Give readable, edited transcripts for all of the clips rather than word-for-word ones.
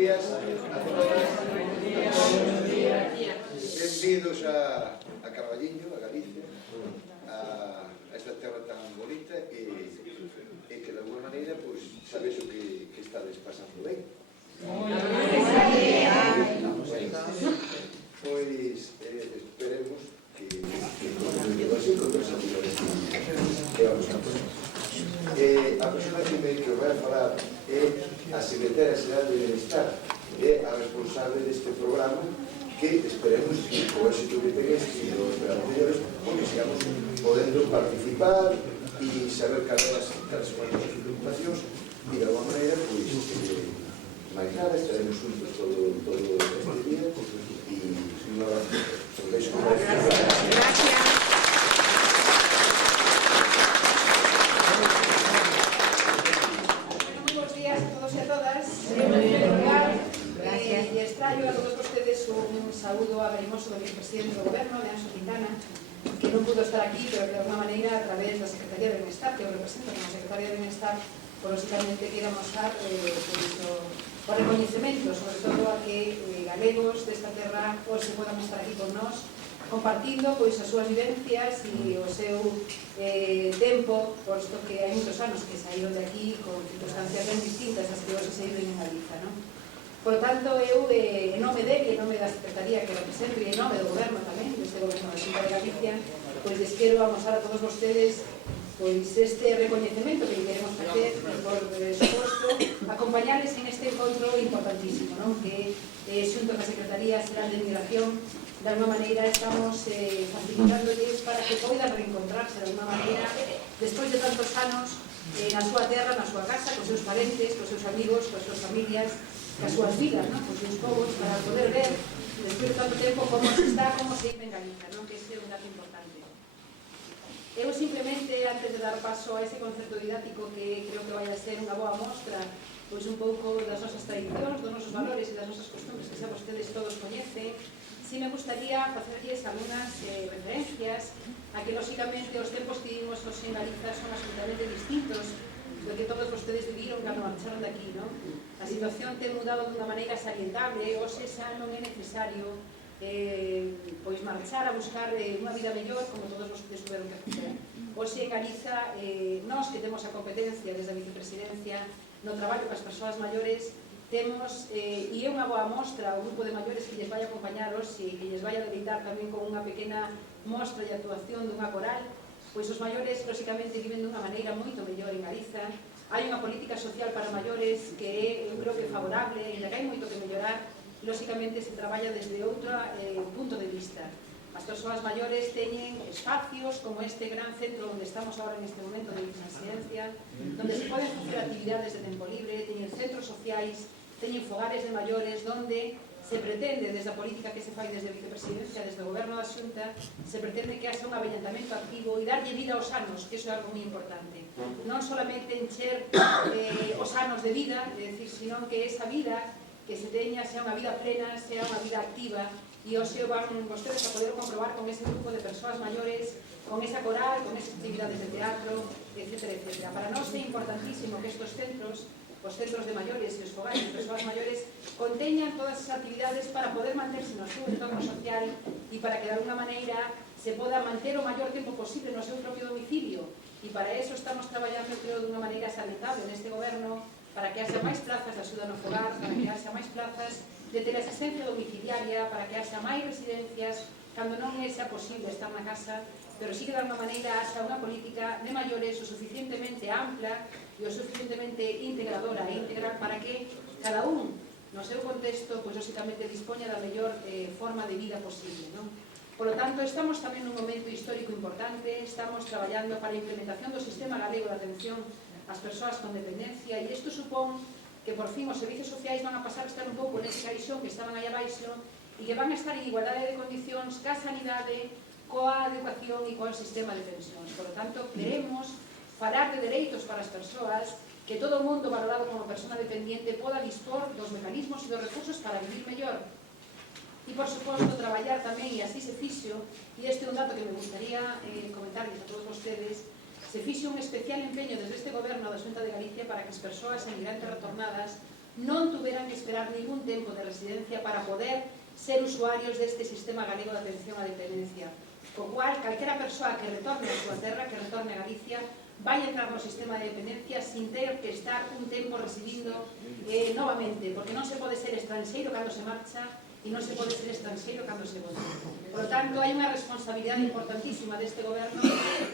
días a todos. Benvidos a Carballiño, a Galicia, a esta terra tan bonita e que de alguna maneira sabes o que estades pasando ben. Pois esperemos que vamos a fazer. A persona que vai falar é a Secretaria Xeral de Bienestar, é a responsable deste programa que esperemos que o éxito que ten este e os anteriores porque sigamos podendo participar e saber cales son as nossas preocupacións e de alguma maneira máis nada, estaremos juntos todo este día e un abrazo. Os deixo con gracias. Traigo a todos ustedes un saúdo agarimoso do vicepresidente do Goberno, de Anxo Quintana, que non pudo estar aquí, pero que de alguna maneira, a través da Secretaría de Bienestar, que eu represento como Secretaria de Bienestar, lógicamente quero mostrar o recoñecemento, sobre todo a que galegos desta terra se podan estar aquí con nós, compartindo as súas vivencias e o seu tempo, posto que hai moitos anos que saíron de aquí con circunstancias ben distintas as que hoxe se viven en Galiza, non? Por tanto, eu, en nome dele, en nome da Secretaría que represento e en nome do Goberno tamén, deste Goberno da Xunta de Galicia, les quero amosar a todos vostedes este recoñecemento que queremos facer e, por suposto, acompañarles en este encontro importantísimo, que xunto ca Secretaría Xeral de Migración, de alguma maneira estamos facilitándoles para que poidan reencontrarse de alguma maneira despois de tantos anos na súa terra, na súa casa, cos seus parentes, cos seus amigos, cos seus familias, as súas vidas, cos seus povos, para poder ver, despois de tanto tempo, como se está, como se vive en Galiza, que ese é un dato importante. Eu simplemente, antes de dar paso a ese concerto didáctico que creo que vai a ser unha boa mostra, pois un pouco das nosas tradicións, dos nosos valores e das nosas costumbres que xa vostedes todos coñecen, si me gustaría facerlles algunhas referencias a que, lógicamente, os tempos que vivimos hoxe en Galiza son absolutamente distintos do que todos vostedes viviron cando marcharon de aquí, non? A situación ten mudado dunha maneira salientable, hoxe xa non é necesario marchar a buscar unha vida mellor como todos vostedes tuveron que facer. Hoxe en Galiza, nós que temos a competencia desde a vicepresidencia no traballo com as persoas maiores, temos, e é unha boa mostra, o grupo de maiores que lles vai acompañar hoxe e que lles vai a deleitar tamén con unha pequena mostra de actuación dunha coral, pois os maiores, lógicamente, viven dunha maneira moito mellor en Galiza. Hai unha política social para maiores que eu creo que é favorable, ainda que hai moito que mellorar, lógicamente se traballa desde outro punto de vista. As persoas maiores teñen espacios como este gran centro onde estamos agora en este momento de residencia, onde se poden facer actividades de tempo libre, teñen centros sociais, teñen fogares de maiores, onde se pretende, desde a política que se fai desde a vicepresidencia, desde o Goberno da Xunta, se pretende que haxa un avellentamento activo e darlle vida aos anos, que iso é algo moi importante. Non solamente encher os anos de vida, é dicir, sino que esa vida que se teña sea unha vida plena, sea unha vida activa, e hoxe van vostedes a poder comprobar con ese grupo de persoas maiores, con esa coral, con esas actividades de teatro, etcétera, etcétera. Para nós é importantísimo que estos centros, os centros de maiores e os fogares de persoas maiores, conteñan todas as actividades para poder manterse no seu entorno social e para que de alguna maneira se poda manter o maior tempo posible no seu propio domicilio. E para eso estamos traballando, creo, dunha maneira salientable neste goberno, para que haxa máis plazas de axuda no fogar, para que haxa máis plazas de teleasistencia domiciliaria, para que haxa máis residencias, cando non é xa posible estar na casa, pero sí que de alguna maneira haxa unha política de maiores o suficientemente ampla e o suficientemente integradora e integral para que cada un, no seu contexto, pois lógicamente dispoña da mellor forma de vida posible, non? Por lo tanto, estamos tamén nun momento histórico importante, estamos traballando para a implementación do sistema galego de atención ás persoas con dependencia e isto supón que por fin os servizos sociais van a pasar a estar un pouco nese caixón que estaban aí abaixo e que van a estar en igualdade de condicións ca sanidade, coa educación e coa sistema de pensións. Por lo tanto, queremos falar de dereitos para as persoas, que todo o mundo valorado como persona dependiente poda dispor dos mecanismos e dos recursos para vivir mellor. E, por suposto, traballar tamén, e así se fixo, e este é un dato que me gustaría comentarles a todos vostedes, se fixe un especial empeño desde este goberno da Xunta de Galicia para que as persoas emigrantes retornadas non tuveran que esperar ningún tempo de residencia para poder ser usuarios deste sistema galego de atención á dependencia. Co cual, calquera persoa que retorne a súa terra, que retorne a Galicia, vai entrar no sistema de dependencia sin ter que estar un tempo residindo novamente, porque non se pode ser estranxeiro cando se marcha e non se pode ser estranxeiro cando se vota. Por lo tanto, hai unha responsabilidade importantísima deste goberno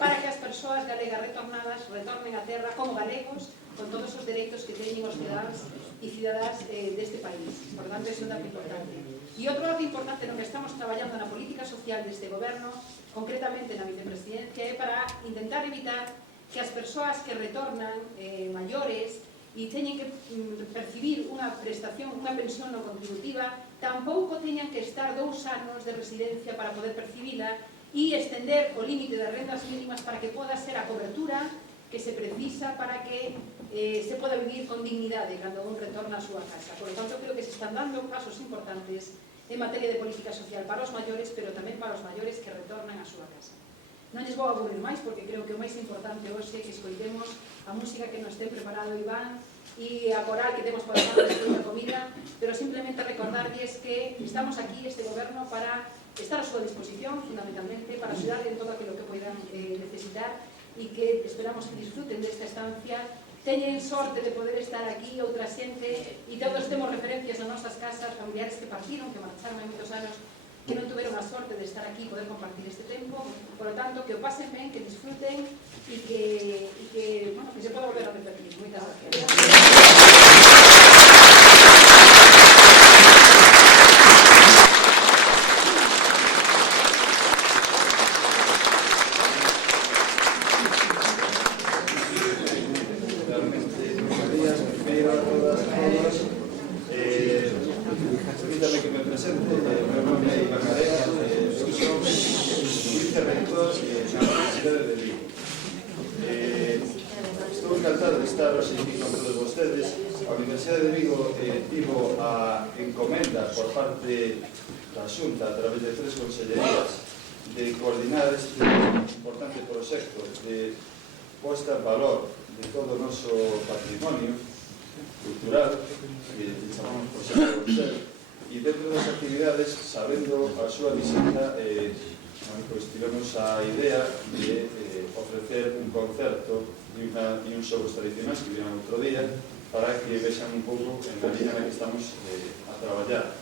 para que as persoas galegas retornadas retornen a terra como galegos, con todos os dereitos que teñen os cidadáns e cidadás deste país. Por lo tanto, é un dato importante. E outro dato importante no que estamos traballando na política social deste goberno, concretamente na vicepresidencia, é para intentar evitar que as persoas que retornan maiores e teñen que percibir unha prestación, unha pensión non contributiva, tampouco teñan que estar 2 anos de residencia para poder percibila e estender o límite das rendas mínimas para que poda ser a cobertura que se precisa para que se poda vivir con dignidade cando un retorna a súa casa. Por lo tanto, creo que se están dando pasos importantes en materia de política social para os maiores, pero tamén para os maiores que retornan a súa casa. Non lles vou aburrir máis, porque creo que o máis importante hoxe é que escoitemos a música que nos ten preparado Iván e a coral que temos para dar despois da comida, pero simplemente recordarlles que estamos aquí, este goberno, para estar a súa disposición, fundamentalmente, para axudar en todo aquilo que poidan necesitar e que esperamos que disfruten desta estancia, teñen sorte de poder estar aquí outra xente e todos temos referencias nas nosas casas, familiares que partiron, que marcharon hai moitos anos, que non tuveron a sorte de estar aquí e poder compartir este tempo. Por lo tanto, que o pasen ben, que disfruten e que se poda volver a repetir. Moitas gracias. Permítame que me presente. Meu nome é Iván Arenas, son vicerrector na Universidade de Vigo. Estou encantado de estar hoxe aquí con todos vostedes. A Universidade de Vigo tivo a encomenda por parte da Xunta, a través de 3 consellerías, de coordinar este importante proxecto de posta en valor de todo o noso patrimonio cultural, que chamamos proxecto Orsel, e dentro das actividades, sabendo a súa visita, tivemos a idea de ofrecer un concerto e uns xogos tradicionais que viran outro día para que vexan un pouco en la línea na que estamos a traballar.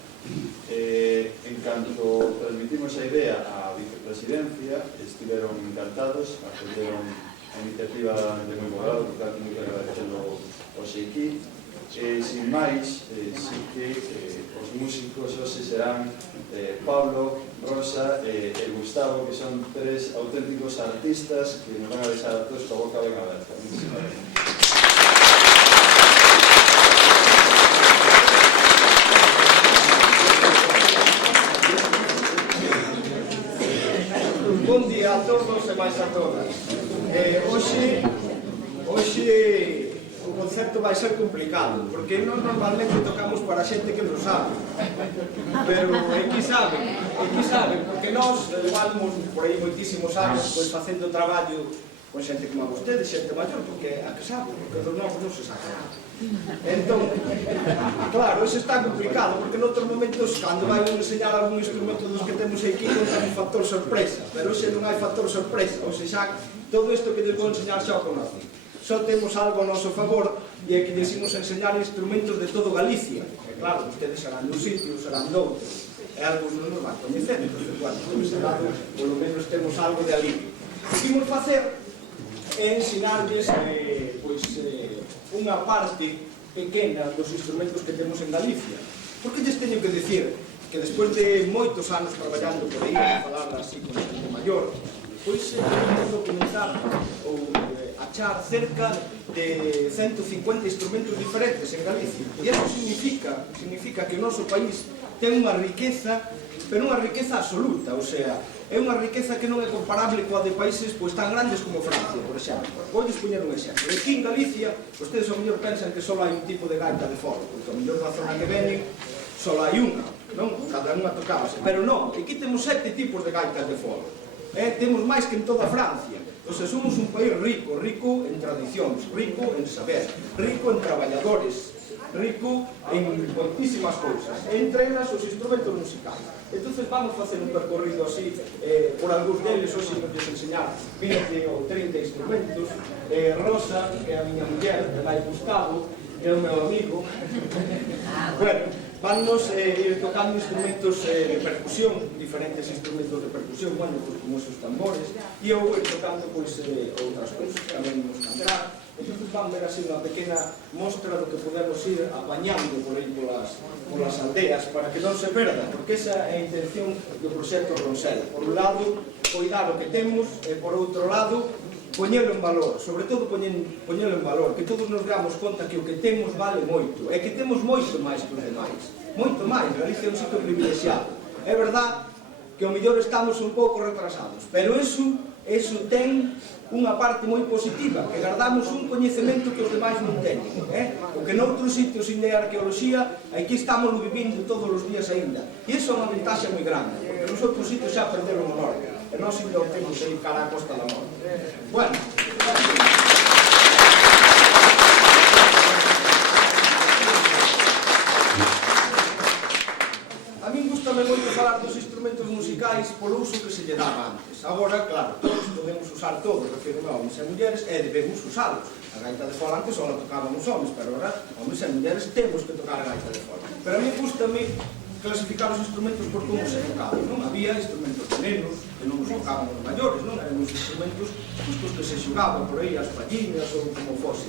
En canto transmitimos a idea á vicepresidencia, estiveron encantados, acolleron a iniciativa de moi moderado, por tanto, moi que agradecelo hoxe aquí. Sin máis, sí que os músicos hoxe serán Pablo, Rosa e Gustavo, que son 3 auténticos artistas que nos van a deixar a todos coa boca ben aberta. Bon día a todos e máis a todas. Hoxe o concerto vai ser complicado, porque non normalmente tocamos para xente que non sabe, pero aquí saben, porque nós levamos por aí moitísimos anos facendo traballo con xente como a vostedes, xente maior, porque a que sabe, porque dos novos non se saca nada. Entón, claro, eso está complicado, porque noutros momentos, cando vai enseñar algún instrumento dos que temos aquí, non ten un factor sorpresa, pero hoxe non hai factor sorpresa, ou seja, todo isto que lles vou enseñar xa o conoce. Só temos algo a noso favor e é que lles imos enseñar instrumentos de todo Galicia. E claro, ustedes serán dun sitio, serán doutros, e algo non nos van coñecer, entón, bueno, por ese lado, polo menos temos algo de alivio. O que imos facer é ensinarles unha parte pequena dos instrumentos que temos en Galicia. Porque lles teño que dicir que despois de moitos anos traballando por aí, a falar así con xente maior, pois podemos documentar ou achar cerca de 150 instrumentos diferentes en Galicia. E iso significa que o noso país ten unha riqueza, pero unha riqueza absoluta, ou sea, é unha riqueza que non é comparable coa de países tan grandes como Francia, por exemplo. Vou poñer un exemplo. Aquí en Galicia, vostedes ao mellor pensan que só hai un tipo de gaita de foro, porque ao mellor na zona que veñen só hai unha, non? Cada unha tocábase. Pero non, aquí temos 7 tipos de gaitas de foro. Temos máis que en toda Francia. O sea, somos un país rico en tradicións, rico en saber, rico en traballadores, rico en moitísimas cousas, entre elas os instrumentos musicais. Entón vamos facer un percorrido así por algúns deles. Hoxe nos enseñar 20 ou 30 instrumentos. Rosa, que é a miña muller, que vai Gustavo, que é o meu amigo. Bueno, vannos ir tocando instrumentos de percusión, diferentes instrumentos de percusión, bueno, pues, como esos tambores, e eu ir tocando outras cousas, tamén nos cantar. Entón van ver así unha pequena mostra do que podemos ir apañando por aí polas aldeas para que non se perda, porque esa é a intención do proxecto Ronsel. Por un lado, coidar o que temos, e por outro lado, poñelo en valor, sobre todo poñelo en valor, que todos nos damos conta que o que temos vale moito, e que temos moito máis que os demais, moito máis. Galicia é un sitio privilexiado. É verdad que ao mellor estamos un pouco retrasados, pero eso ten unha parte moi positiva, que guardamos un coñecemento que os demais non teñen, o que noutros sitios onde hai arqueoloxía, aquí estamos vivindo todos os días aínda, e iso é unha ventaxa moi grande, porque nos outros sitios xa perderon o norte, e nós ainda o temos aí cara a Costa da Morte. Bueno, a min gustame moito falar dos instrumentos musicais polo uso que se lle daba antes. Agora, claro, todos podemos usar todo, refiro a homens e mulleres, e debemos usalos. A gaita de fola antes só la tocaban os homens, pero agora, homens e mulleres, temos que tocar a gaita de fola. Pero a mí gustame clasificar os instrumentos por como se tocaban, non? Había instrumentos de nenos, que non os tocaban os maiores, non? Eran os instrumentos cos que se xogaban por aí, as palliñas ou como fose.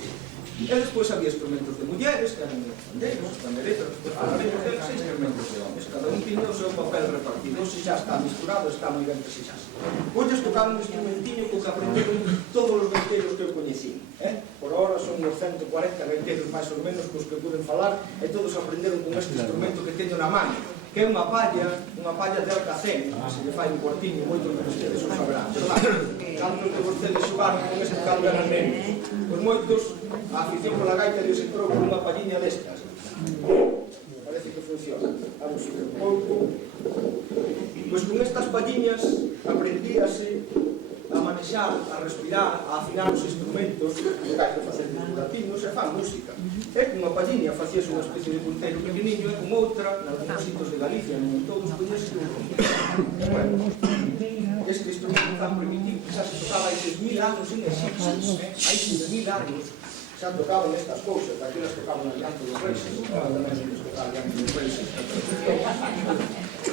E despois había instrumentos de mulleres, que eran pandeiros, panderetas, despois falaremos deles, e instrumentos de homens. Cada un tiña o seu papel repartido, se xa está misturado, está moi ben presexado. Olles tocaban un instrumentinho co que aprenderon todos os gaiteiros que eu coñecín. Por ahora son uns 140 gaiteiros máis ou menos cos que poden falar, e todos aprenderon con este instrumento que teño na mano, que é unha palla de alcacén, que se lle fai un cuartiño, moito que vostedes o sabrán, verdad? Cantos de vostedes xogaron con este cando eran nenos? Pois moitos, a afición pola gaita lles entrou con unha palliña destas. Parece que funciona. Vamos a ir un pouco. Pois con estas palliñas aprendíase a manexar, a respirar, a afinar os instrumentos, que hai que facer curatinos e fan música. E con unha palliña facíase unha especie de punteiro pequeniño, e con outra, nalgúns sitios de Galicia, non todos coñecen. Bueno, este instrumento tan primitivo que xa se tocaba hai 6.000 anos en Egipto, hai 6.000 anos, xa tocaban estas cousas, aquí las tocaban adiante dos reis, tamén les tocaba adiante dos reis,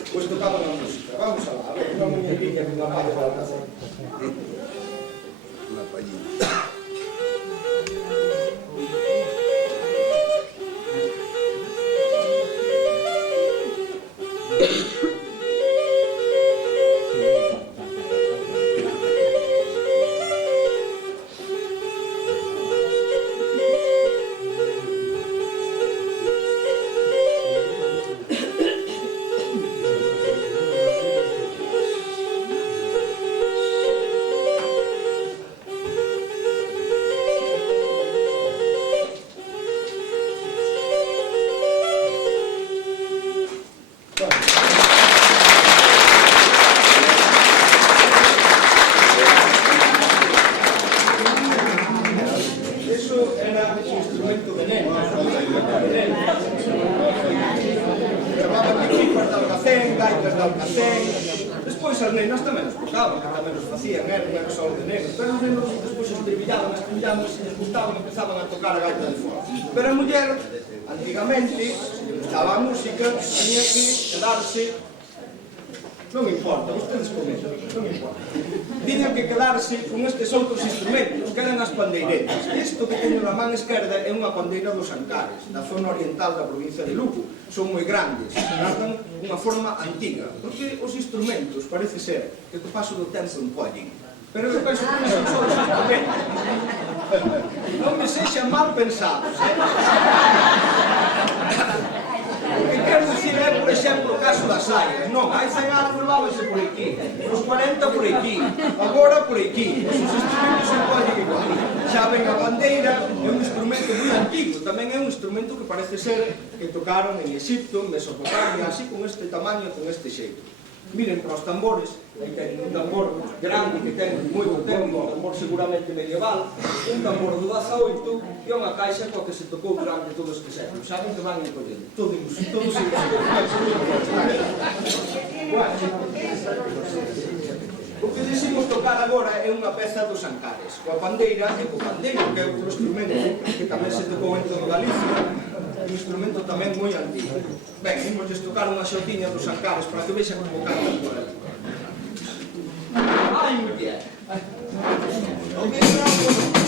pois tocaban a música. Vamos a lá, a ver, unha muñequilla con unha palla para alcacén. Unha pallina. Despois as nenas tamén os tocaban, que tamén os facían, non era só de negros, pero os nenos despois se estribillaban, se les gustaban e empezaban a tocar a gaita de fora. Pero a muller, antigamente, se lle gustaba a música, tenía que quedarse, non importa, vostedes comentan, non importa, tiña que quedarse con estes outros instrumentos, que eran as pandeiretas. Isto que teño na man esquerda é unha pandeira dos Ancares, da zona oriental da provincia de Lugo. Son moi grandes, tratan unha forma antiga, porque os instrumentos parece ser que co paso do tempo empollen. Pero eu penso que non son só os instrumentos. Non me sexan mal pensados, O que quero dicir é, por exemplo, o caso das saias. Non, hai 100 anos levábase por aquí, os 40 por aquí, agora por aquí. Os instrumentos se empollen igual. Xa ven a bandeira, é un instrumento moi antigo, tamén é un instrumento que parece ser que tocaron en Egipto, en Mesopotamia, así con este tamaño, con este xeito. miren para os tambores, aí ten un tambor grande que ten moito tempo, un tambor seguramente medieval, un tambor do 18 e unha caixa coa que se tocou durante todos estes séculos, saben que van encollendo, todos o que decimos tocar agora é unha peza dos Ancares, coa pandeira e co pandeiro, que é outro instrumento que tamén se tocou en todo Galicia, un instrumento tamén moi antigo. Ben, imos tocar unha xotiña dos Ancares para que vexan como cantan por ali. Ai, muller! O que bravo!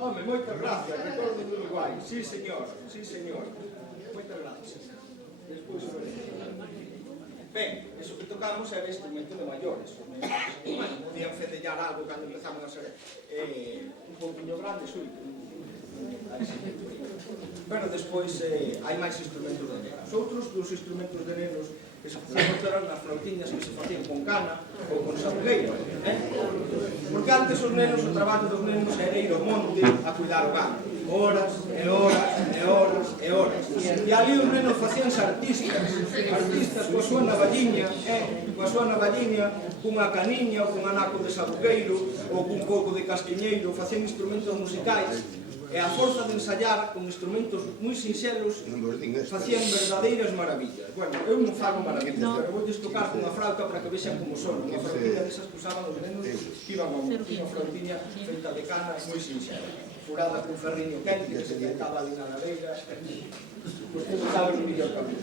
Home, moitas gracias, recordo do Uruguai. Sí, señor, sí, señor. Moitas gracias. Despois, ben, eso que tocamos é de instrumento de maiores. Bueno, podían fedellar algo cando empezamos a ser un pouquinho grandes, pero despois hai máis instrumentos de nenos. Outros dos instrumentos de nenos que se facían eran as flautiñas que se facían con cana ou con sabugueiro, porque antes os nenos, o traballo dos nenos era ir ao monte a cuidar o gado, horas e horas e horas e horas, e ali os nenos facíanse artistas coa súa navalliña, cunha caniña ou cun anaco de sabugueiro ou cun pouco de casquiñeiro, facían instrumentos musicais. E a forza de ensayar con instrumentos moi sinxelos facían verdadeiras maravillas. Bueno, eu non fago maravillas, pero vou tocar cunha flauta para que vexan como son. Unha flautiña desas que usaban os nenos que iban ao monte, unha flautiña feita de cana moi sinxela, furada cun ferriño quente que se deitaba ali na lareira. Vostedes saben o millor camino.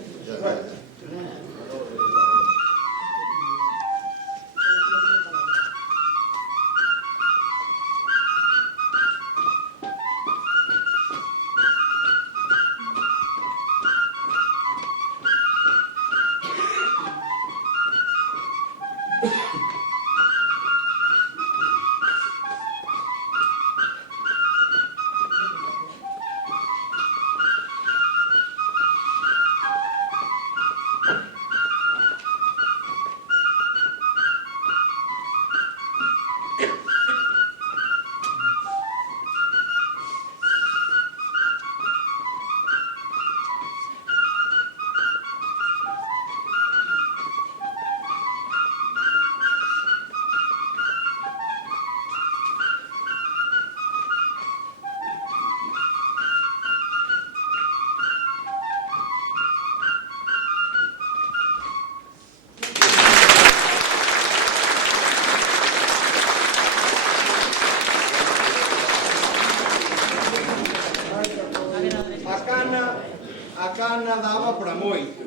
Cana daba para moito,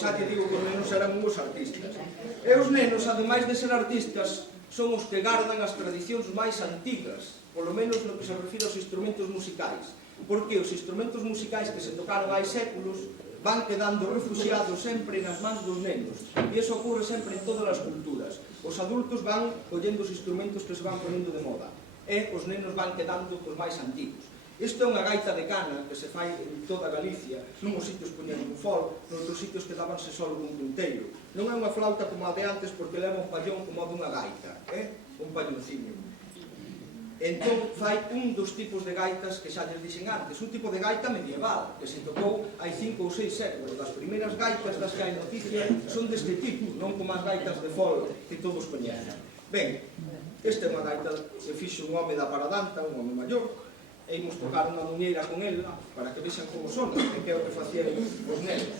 xa te digo que os nenos eran uns artistas. E os nenos, ademais de ser artistas, son os que gardan as tradicións máis antigas, polo menos no que se refire aos instrumentos musicais, porque os instrumentos musicais que se tocaron hai séculos van quedando refugiados sempre nas mans dos nenos, e iso ocorre sempre en todas as culturas. Os adultos van collendo os instrumentos que se van ponendo de moda, e os nenos van quedando cos máis antigos. Isto é unha gaita de cana que se fai en toda Galicia, nunhos sitios poñen un fol, noutros sitios quedábanse só cun punteiro. Non é unha flauta como a de antes porque leva un pallón como a dunha gaita, un pallonciño. Entón fai un dos tipos de gaitas que xa lles dixen antes, un tipo de gaita medieval, que se tocou hai 5 ou 6 séculos. Das primeiras gaitas das que hai noticia son deste tipo, non como as gaitas de fol que todos coñecen. Ben, esta é unha gaita que fixo un home da Paradanta, un home maior, e imos tocar unha muñeira con ela para que vexan como son, que é o que facían os nenos.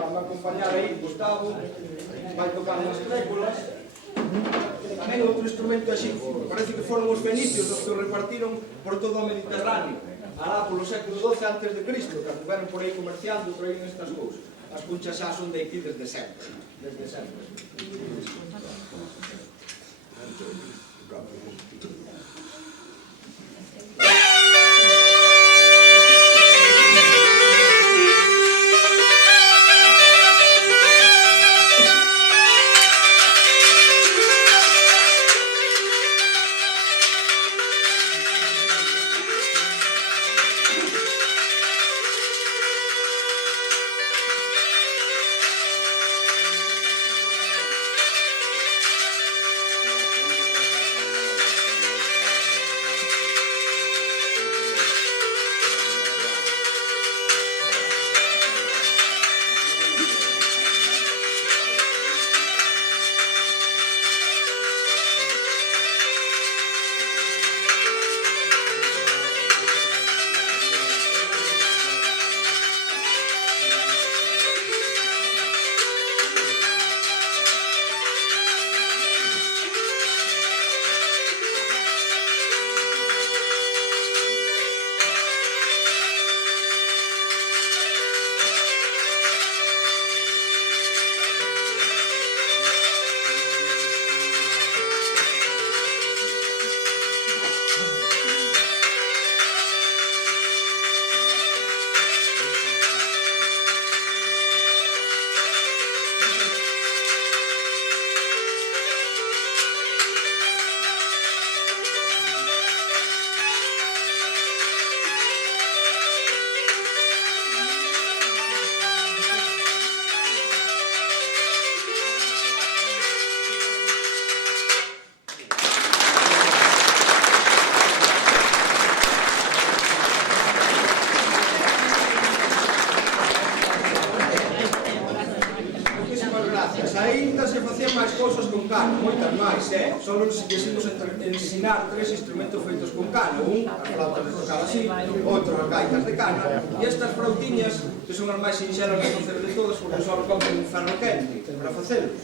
Van a acompañar aí Gustavo, vai tocar unhas trécolas. Tamén outro instrumento egipcio, parece que foron os fenicios os que o repartiron por todo o Mediterráneo, alá polo século XII a.C., cando veron por aí comerciando, traían estas cousas. As punchas xa son de aquí desde sempre. Desde sempre. Só nos decidimos ensinar 3 instrumentos feitos con cana, un, as flautas de tocar así, outro, as gaitas de cana, e estas frautiñas, que son as máis sinxelas de facer de todas, porque só compren un ferro quente para facelos.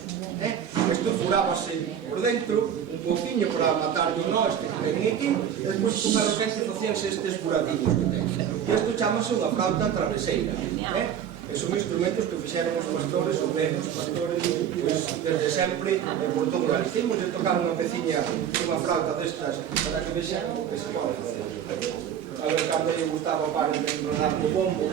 Isto furábase por dentro, un pouquinho para matar o nó este que ten aquí, e despois con ferro quente facíanse estes buratillos que ten. E isto chamase unha flauta traveseira. E son instrumentos que fixeron os pastores, ou ben os pastores, desde sempre, por todo o Galicia. Imos de tocar unha peciña, unha flauta destas, para que vexan o que se pode facer. A ver, cando lle gustaba para enrodar o bombo.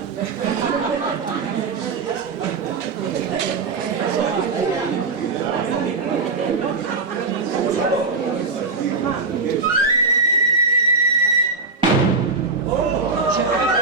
Vamos a ver.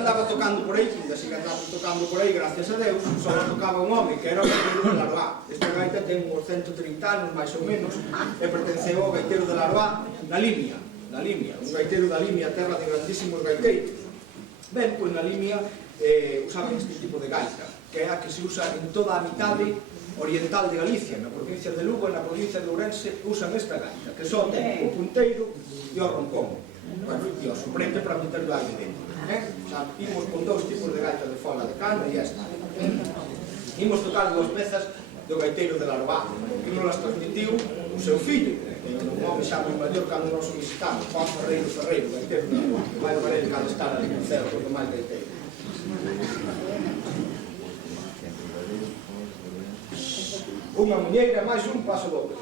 andaba tocando por aí, ainda sigue andando tocando por aí, gracias a Deus, só tocaba un home, que era o gaiteiro de Larvá. Esta gaita ten uns 130 anos, máis ou menos, e pertenceu ao gaiteiro de Larvá na Limia, un gaiteiro da Limia, terra de grandísimos gaiteiros. Ben, pois na Limia usaban este tipo de gaita, que é a que se usa en toda a mitade oriental de Galicia, na provincia de Lugo e na provincia de Ourense usan esta gaita, que só ten o punteiro e o roncón, e o soprete para meter o aire dentro. Imos con dous tipos de gaita de fola de cana e esta. Imos tocar dúas pezas do gaiteiro de Larvá, que nos las transmitiu o seu fillo, un home xa moi maior cando nos visitamos, Juan Ferreiro, gaiteiro de Larvá, que vai valer cada estar ali no cero, porque máis gaiteiro. Unha muñeira máis un paso doble.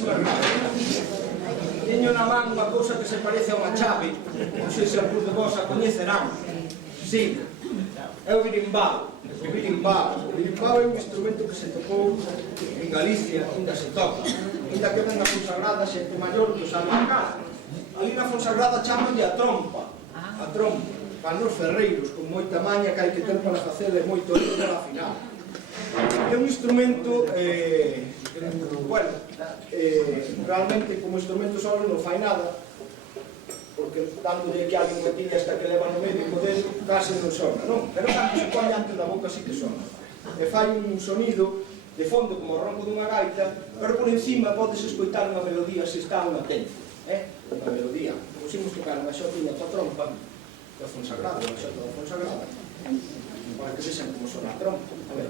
moitísimas gracias. Teño na man unha cousa que se parece a unha chave, non sei se algúns de vos a coñecerán. Sí, é o birimbao. O birimbao é un instrumento que se tocou en Galicia, ainda se toca. Ainda que ven na Fonsagrada xente maior que o sabe tocar. Ali na Fonsagrada chamanlle a trompa. A trompa. Van nos ferreiros, con moita maña que hai que ter para facela e moito oído para afinar. É un instrumento, bueno, realmente como instrumento solo non fai nada, porque dándolle que alguén metille hasta que leva no medio o modelo, case non sona, non? Pero cando se pone antes da boca sí que sona. E fai un sonido de fondo como o ronco dunha gaita, pero por encima podes escoitar unha melodía se está un atento, unha melodía. Pusimos tocar unha xotiña coa trompa da Fonsagrada, unha xota da Fonsagrada, para que vexan como sona a trompa. A ver.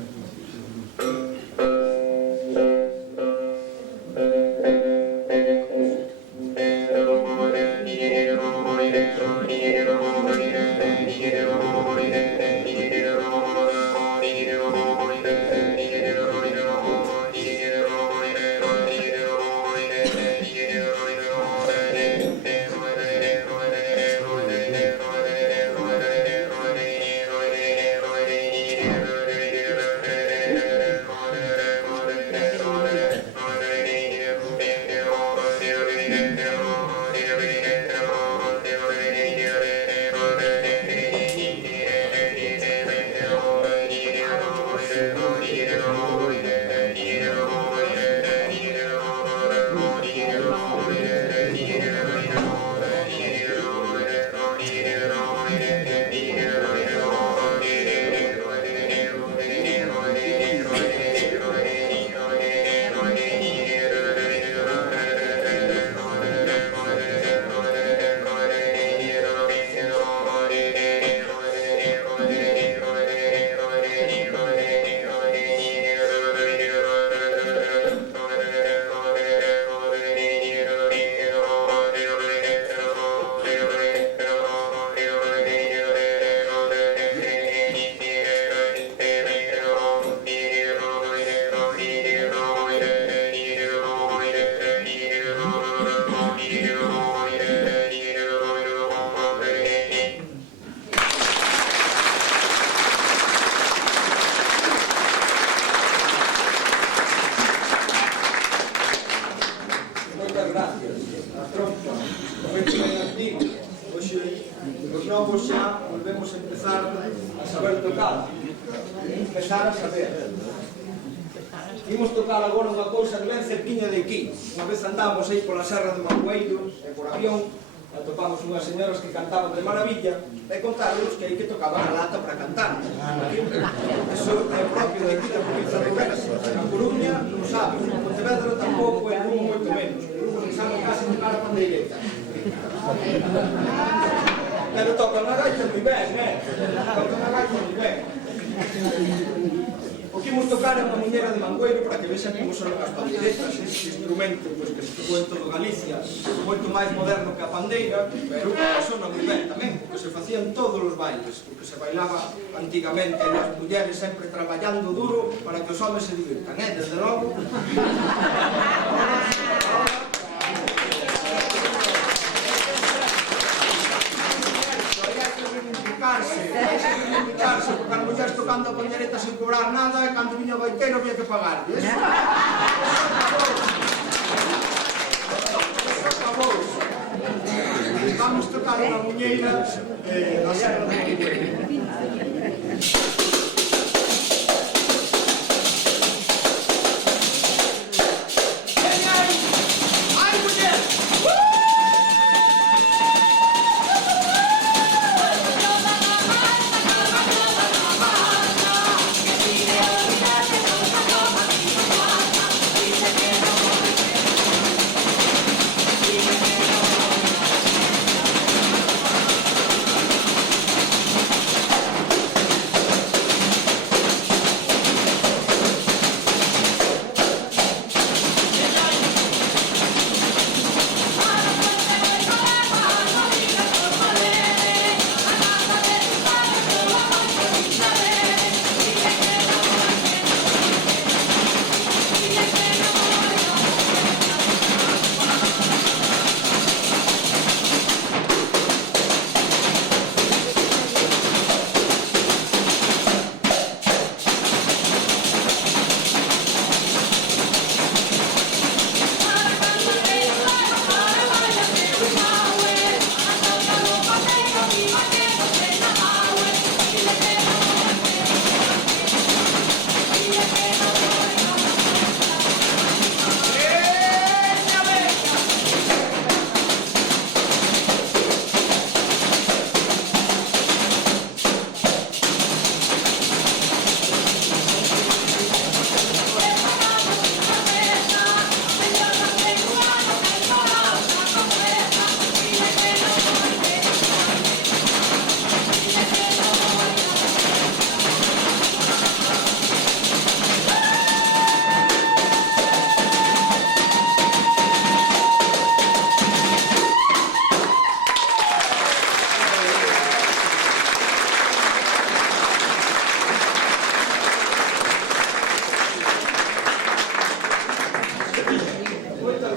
Imos tocar agora unha cousa que ven cerquiña de aquí. Unha vez andamos aí pola Serra de Mangueiro e por avión, atopamos unhas señoras que cantaban de maravilla e contaron que hai que tocaban a lata para cantar. Eso é propio de aquí da provincia de Ourense. A Coruña non sabe, a Pontevedra tampouco e Lugo moito menos. Lugo non sabe casi tocar a pandeireta. Pero tocan a gaita moi ben, tocan a gaita moi ben. O que imos tocar é unha muñeira de Mangueiro para que vexan como son as pandeiretas, ese instrumento que se tocou en todo Galicia, moito máis moderno que a pandeira, pero que sona moi ben tamén, porque se facían todos os bailes, porque se bailaba antigamente e as mulleres sempre traballando duro para que os homens se divirtan, desde logo. Reivindicarse, porque as mulleres tocando a pandereta sin cobrar nada e cando viña o baiteiro había que pagar. Eso acabou. Vamos tocar unha muñeira da Serra de Mangueiro.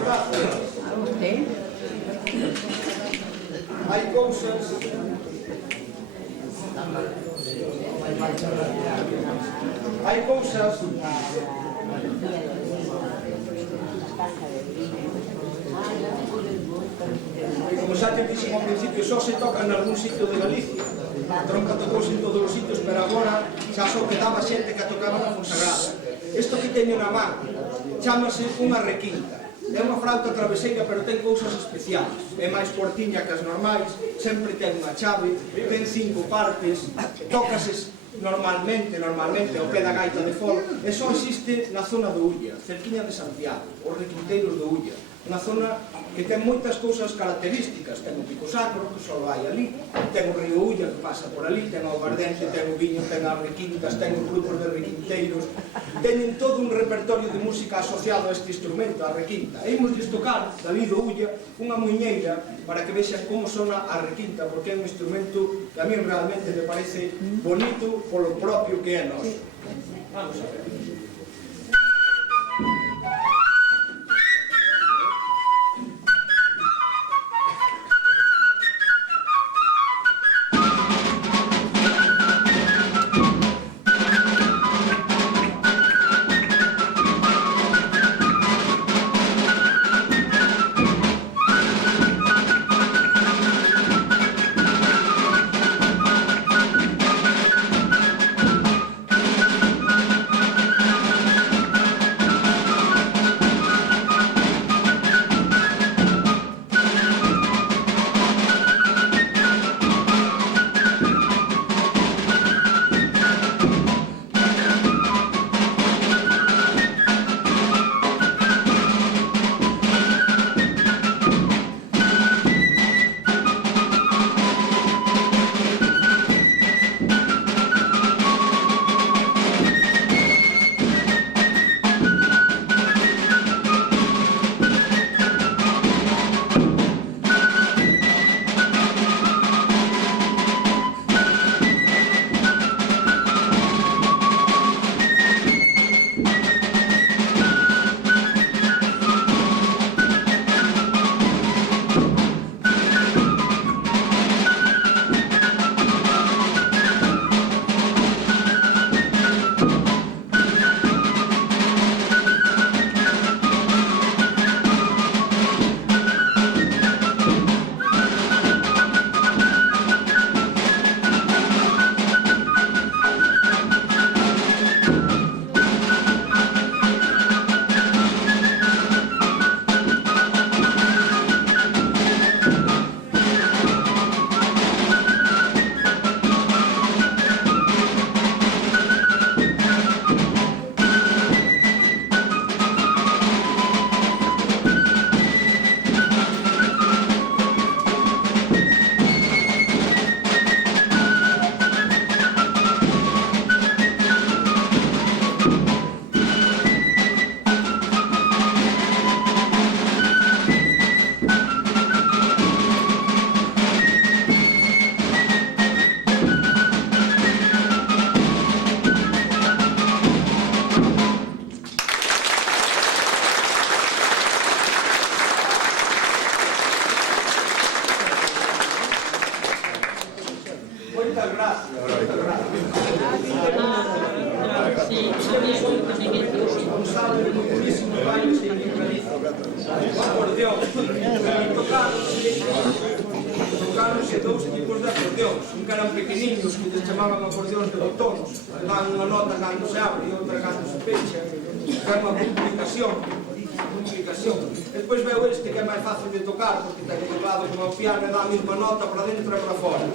gracias. Hai cousas... Hai cousas... Como xa te dixen ao principio, só se toca en algún sitio de Galicia. A tronca tocouse en todos os sitios, pero agora xa só quedaba xente que a tocaba na Fonsagrada. Isto que teño na man chámase unha requinta. É unha flauta traveseira, pero ten cousas especiais. É máis cortiña que as normais, sempre ten unha chave, ten 5 partes, tócase normalmente ao pé da gaita de fol, e só existe na zona do Ulla, cerquiña de Santiago, os requinteiros do Ulla. Unha zona que ten moitas cousas características, ten o Pico Sacro, que só hai ali, ten o río Ulla que pasa por ali, ten o aguardente, ten o viño, ten as requintas, ten os grupos de requinteiros, teñen todo un repertorio de música asociado a este instrumento, a requinta. E imos tocar, David do Ulla, unha muiñeira para que vexan como sona a requinta, porque é un instrumento que a mí realmente me parece bonito polo propio que é noso. Vamos a ver. Tocáronse dous tipos de acordeóns, un que eran pequeniños, que les chamaban acordeóns de botóns, que dan unha nota cando se abre e outra cando se pecha, que é unha complicación. Despois veo este que é máis fácil de tocar, porque ten o teclado como o piano e dá a mesma nota para dentro e para fora.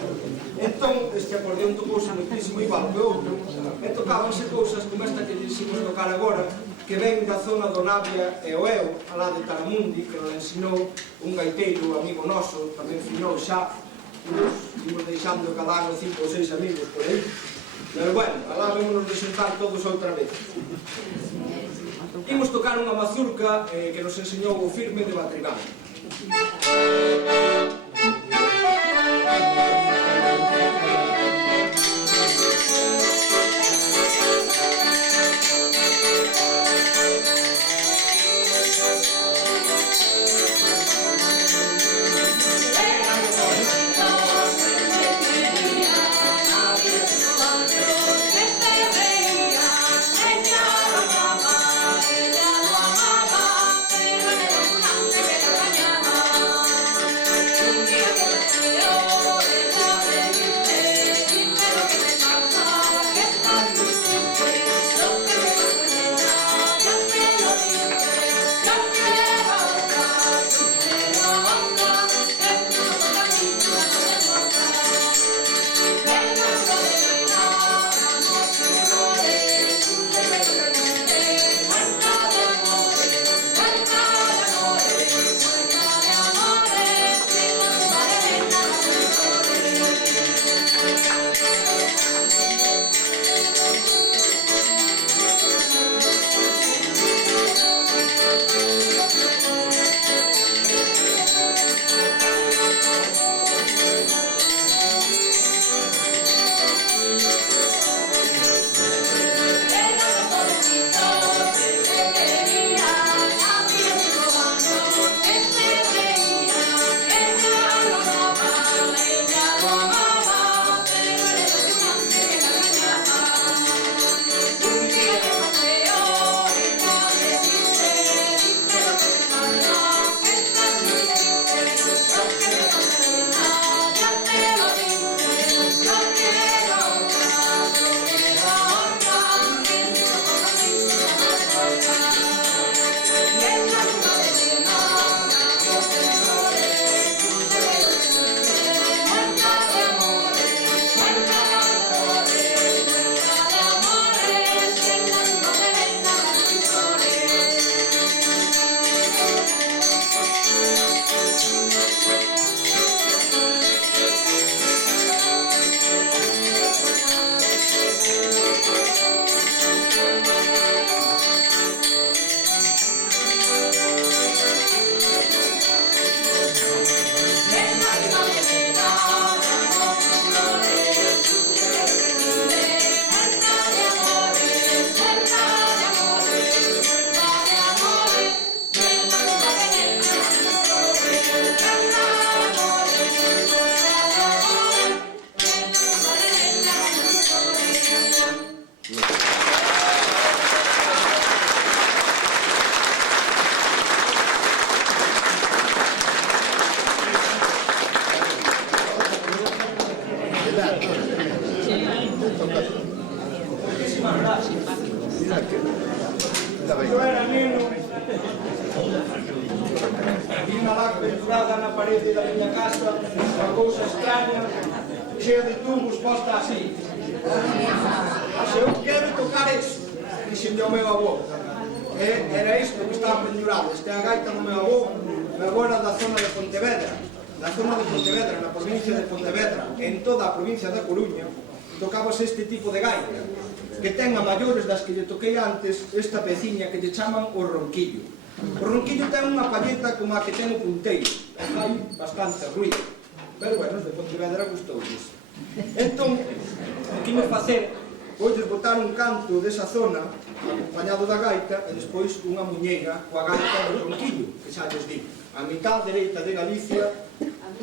Entón, este acordeón tocouse muitísimo igual que outro, e tocábanse cousas como esta que diximos tocar agora, que ven da zona do Navia e o Eu, alá de Taramundi, que nos ensinou un gaiteiro amigo noso, tamén finou xa, imos deixando cada ano 5 ou 6 amigos por aí, pero bueno, alá vemos de xuntar todos outra vez. Imos tocar unha mazurca que nos enseñou o Firme de Batrigán. unha lá pendurada na parede da miña casa, unha cousa extraña, chea de tubos posta así. Se eu quero tocar eso, dixenlle ao meu avó. Era isto que estaba pendurado, esta é a gaita do meu avó. O meu avó era da zona de Pontevedra, na provincia de Pontevedra, en toda a provincia da Coruña, tocábase este tipo de gaita, que ten a maiores das que lle toquei antes, esta peciña que lle chaman o ronquillo. O ronquillo ten unha palleta como a que ten o punteiro, e fai bastante ruido, pero bueno, os de Pontevedra gustoulles. Entón, o que me facer, voulles botar un canto desa zona, acompañado da gaita, e despois unha muñeira coa gaita do ronquillo, que xa lles digo. A mitad dereita de Galicia,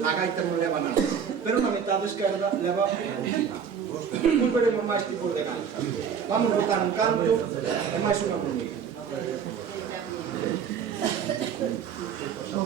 a gaita non leva nada, pero na mitad esquerda leva o ronquillo. Despois veremos máis tipos de gaita. Vamos botar un canto e máis unha muñeira. No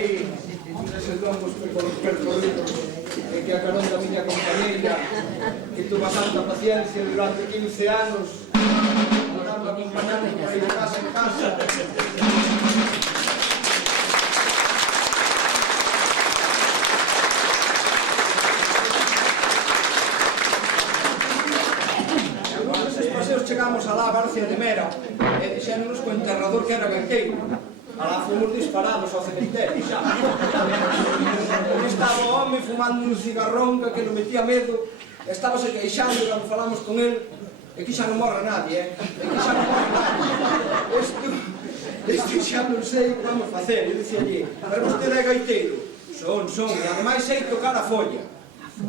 aí eses longos percorridos e que a carón da miña compañeira que tuvo tanta paciencia durante 15 anos andando acompañando por aí de casa en casa. Chegamos alá a Barcia de Mera e dixéronos co enterrador que era gaiteiro. Alá fomos disparados ao cementerio xa. Estaba o home fumando un cigarrón que non metía medo, estábase queixando cando falamos con el, e que xa non morre nadie, e que xa non morre nadie. Isto xa non sei o que vamos facer. E dicía allí, pero vostede é gaiteiro? Son, e ademais sei tocar a folla.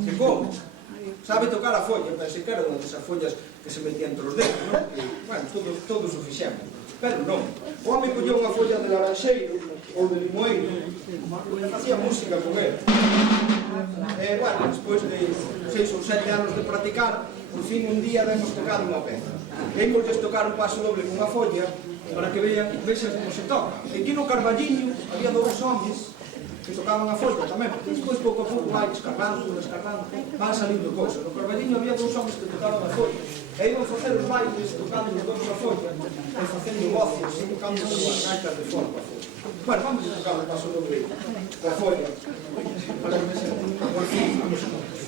E como? Sabe tocar a folla, pensei que era unha desas follas que se metía entre os dedos, non? E, bueno, todos o fixemos. Pero non. O home colleu unha folla de laranxeiro ou de limoeiro e facía música con ele. E, bueno, despois de 6 ou 7 anos de practicar, por fin un día demos tocado unha peza. E ímosles tocar un paso doble con unha folla para que vexan como se toca. E aquí no Carballiño había dous homes que tocaban a folla tamén, porque despois pouco a pouco vai descargando, van salindo cousas. No Carballiño había dous homens que tocaban a folla, e iban facer os bailes tocando todos a folla, e facendo voces, e tocando as gaitas de fora a folla. Bueno, vamos a tocar o paso doble a folla, para que se por fin vamos a tocar.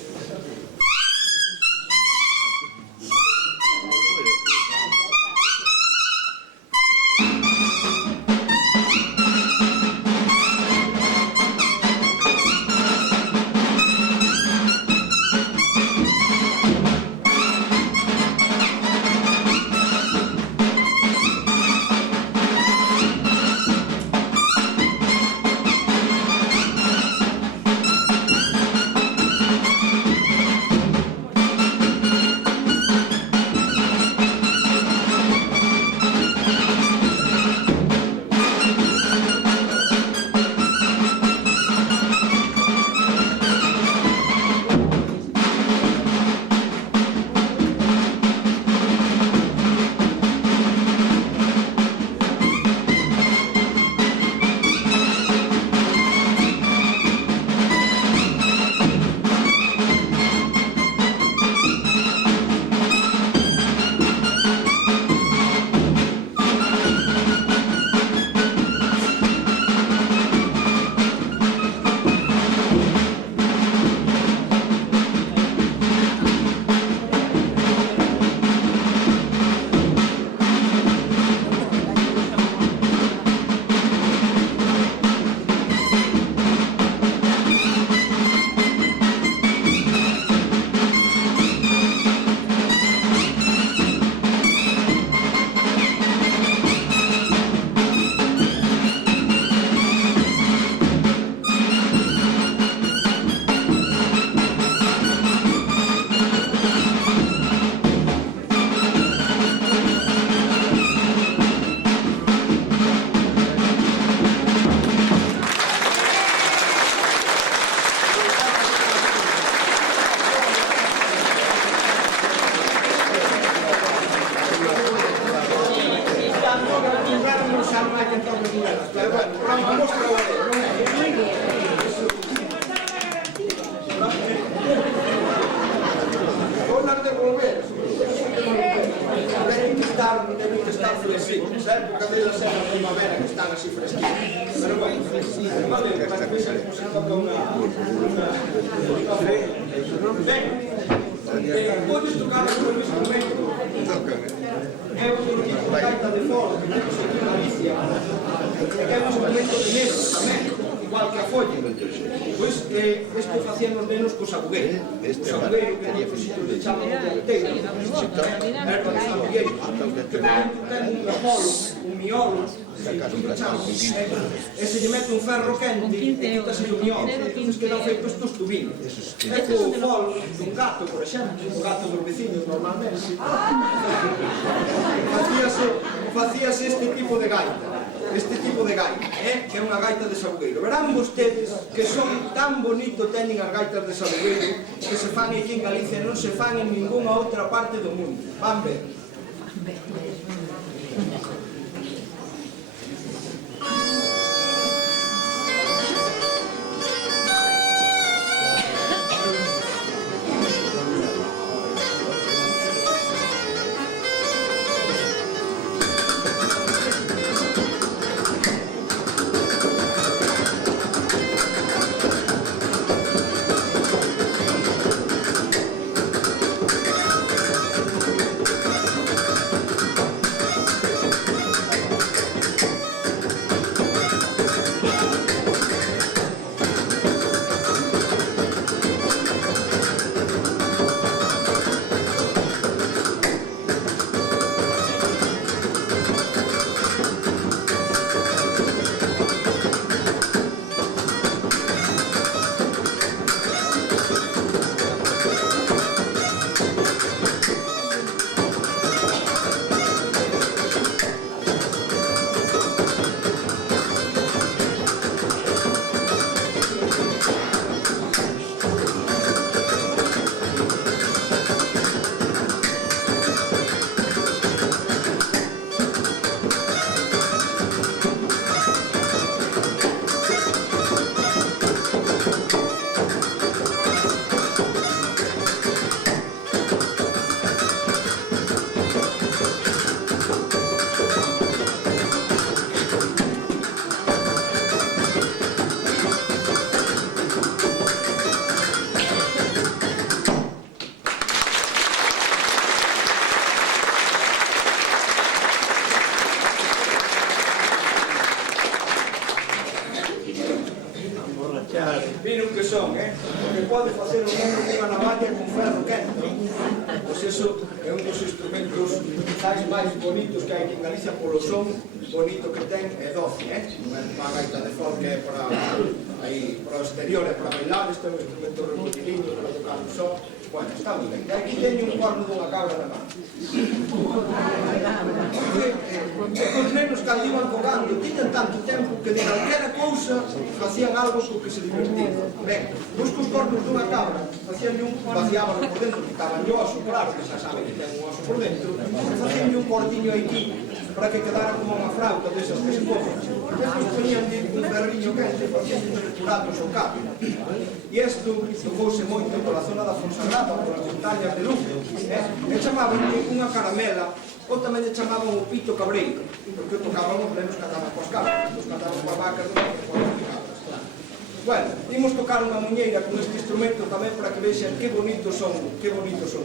Podes tocar o meu instrumento. É o gaita de fora, que temos aquí en Galicia. É un instrumento de mesa tamén, igual que a folla. Pois isto facían os nenos co sabugueiro. O sabugueiro que era un sitio de chama de canteira, erva de sabugueiro, que ten un apolo, un miolo, e se lle mete un ferro quente e quítase o miolo, entonces quedan feitos estos tubinos. É co fol dun gato, por exemplo, un gato dos vecinos normalmente. Facíase este tipo de gaita, que é unha gaita de sabugueiro. Verán vostedes que son tan bonito teñen as gaitas de sabugueiro que se fan aquí en Galicia e non se fan en ninguna outra parte do mundo. Van ver. Viron que son, porque pode facer un hombre cunha navalla con ferro quente. Pois eso é un dos instrumentos máis bonitos que hai aquí en Galicia polo son bonito que ten e doce, unha gaita de folk que é para o exterior e para bailar, este é un instrumento remotilino para tocar o son. Bueno, está moi ben. Aquí teño un corno dunha cabra na mano. Os nenos cando iban tocando tiñan tanto tempo que de calquera cousa facían algo co que se divertían. Ben, busco os cornos dunha cabra, facían un, vaciaban por dentro, quitaban o oso, claro, que xa saben que ten un oso por dentro, facían un cortiño aquí para que quedara como unha flauta desas que se ponen. Despois ponían un ferriño quente, facían uns curatos ao cabo. E isto tocouse moito pola zona da Fonsagrada, polas montañas de Lugo, e chamaban unha caramela, ou tamén lle chamaban o pito cabreiro, porque tocaban os nenos cantaban coas cabras, os cantaban coas vacas, non coas cabras. Bueno, imos tocar unha muñeira con este instrumento tamén para que vexan que bonitos son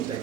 ten.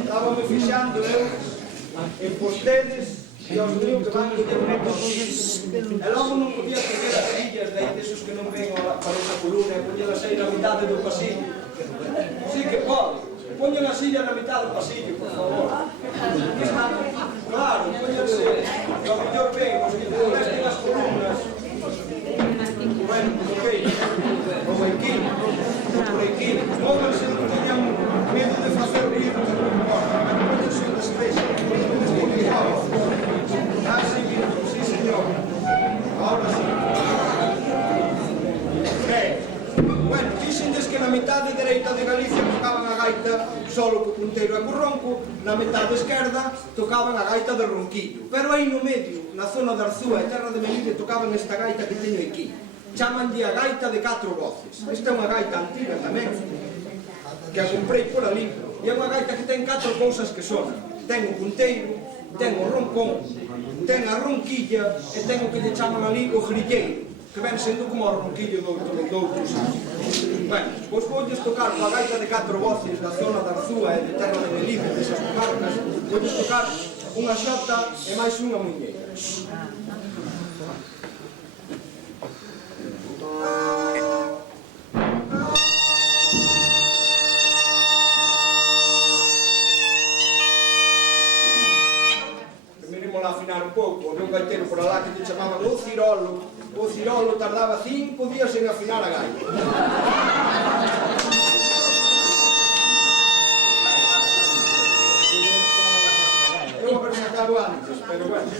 Estábame fixando eu en vostedes e aos míos que van coller métodos e logo non podía coller as sillas desos que non ven para esa columna e poñelas aí na mitade do pasillo. Sí que pode, poñen a silla na mitade do pasillo, por favor. Claro, poñense ao mellor ben, os que molesten as columnas. Bueno, ok, o baiquín, o baiquín, móvanse, non teñan medo de facer ruido, que non importa, póñense un despexe, sí señor, ahora sí. Bueno, fíxendes que na metade dereita de Galicia tocaban a gaita solo co punteiro e co ronco, na metade esquerda tocaban a gaita de ronquillo, pero aí no medio, na zona de Arzúa e Terra de Melide, tocaban esta gaita que teño aquí. Chamanlle a gaita de 4 voces. Esta é unha gaita antiga tamén, que a comprei por ali, e é unha gaita que ten 4 cousas que sonan. Ten o punteiro, ten o roncón, ten a ronquilla e ten o que lle chaman ali o grilleiro, que ven sendo como o ronquillo do outro saco. Bueno, pois voulles tocar coa gaita de 4 voces da zona de Arzúa e de Terra de Melide, desas comarcas, voulles tocar unha xota e máis unha muñeira. Miremos lá afinar un pouco, había un gaiteiro por alá que te chamaban o Cirolo. O Cirolo tardaba 5 días en afinar a gaita. Eu a ver se acabo antes, pero bueno.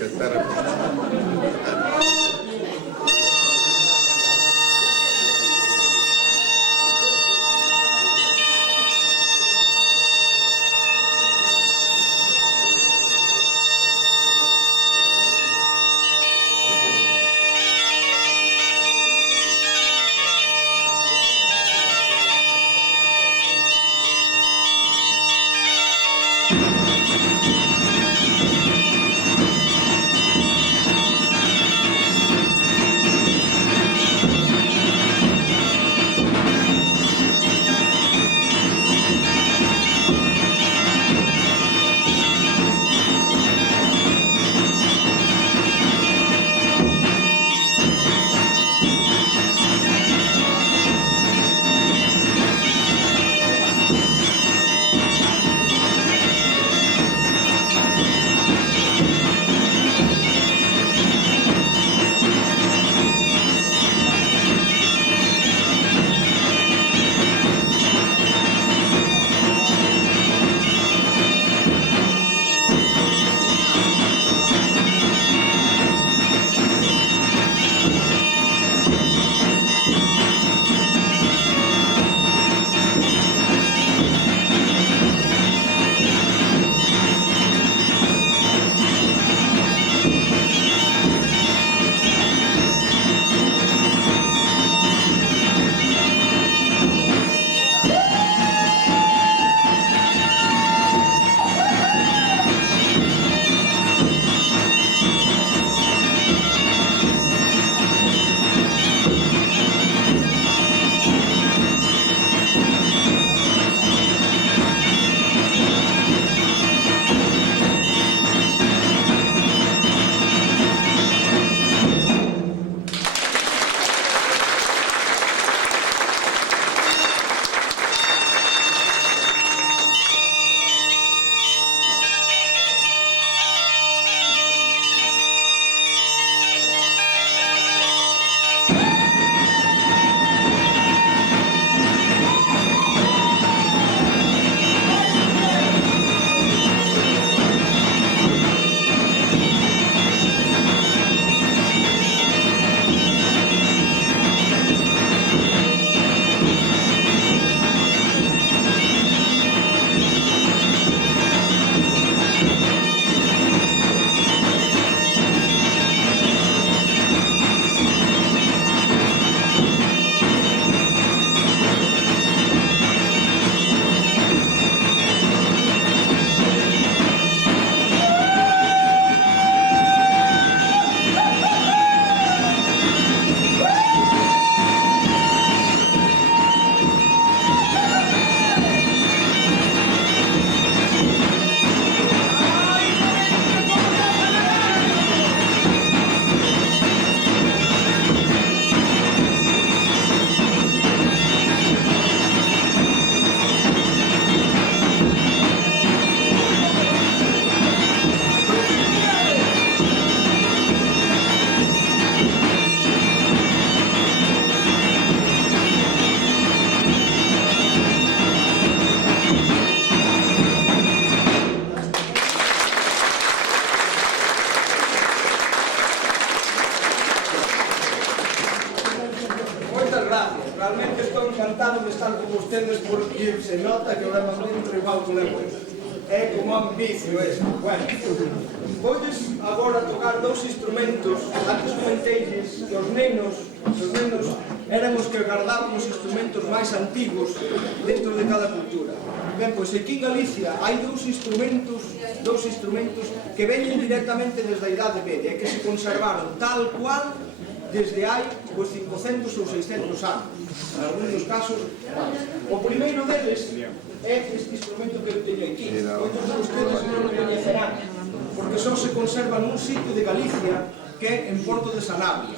nota que o levan dentro igual que o levo. É como un vicio ese. Bueno, voides agora tocar dous instrumentos. Antes comenteis que os nenos eran os que guardaban os instrumentos máis antigos dentro de cada cultura. Ben, pois aquí en Galicia hai dous instrumentos que veñen directamente desde a Idade Media e que se conservaron tal cual desde hai 500 ou 600 anos. En algúns casos, o primeiro deles é este instrumento que eu teño aquí. Moitos de ustedes non o coñecerán, porque só se conserva nun sitio de Galicia que é en Porto de Sanabria.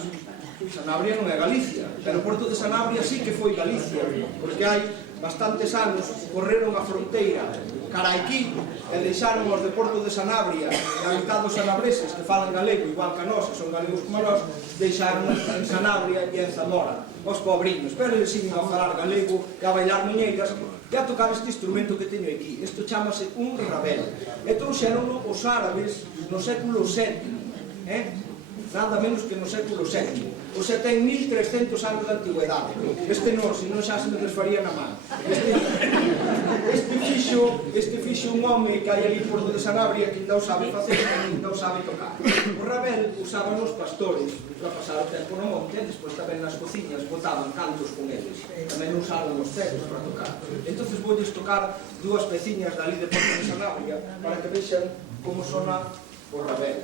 Sanabria non é Galicia, pero Porto de Sanabria sí que foi Galicia, porque hai bastantes anos correron a fronteira cara aquí e deixaron os de Porto de Sanabria e a mitad dos sanabreses que falan galego igual que nós, que son galegos como nós, deixaron en Sanabria e en Zamora os pobriños, pero eles iban a falar galego e a bailar muñeiras e a tocar este instrumento que teño aquí. Isto chamase un rabel e trouxeronlo os árabes no século VII, nada menos que no século VII. O sea, ten 1300 anos de antigüedade. Este non, senón xa se me desfaría na man. Este fixo un home que hai ali por de Sanabria que ainda o sabe facer e ainda o sabe tocar. O rabel usaban os pastores para pasar o tempo no monte, despois tamén nas cociñas botaban cantos con eles. Tamén usaban os cegos para tocar. Entón voulles tocar dúas peciñas dali de Porto de Sanabria para que vexan como sona o rabel.